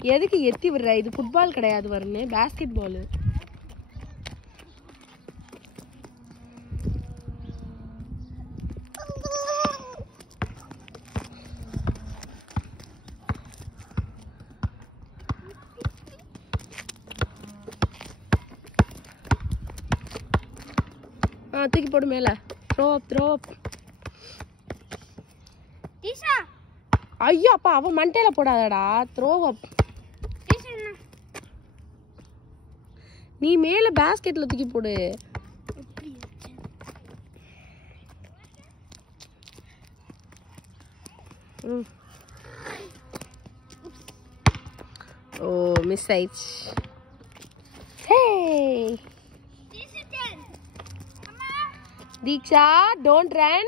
எதுக்கு எத்தி விடுற? இது ஃபுட்பால் கிடையாது வருன்னு, பேஸ்கெட் பால். தூக்கி போடு மேல. த்ரோ அப். ஐயோ அப்பா, அவன் மண்டையில போடாதடா. த்ரோ அப். நீ மேல பேஸ்கெட்ல தூக்கி போடு. ஓ மிஸ் ஆயிடுச்சு. ஹே Diksha, don't run.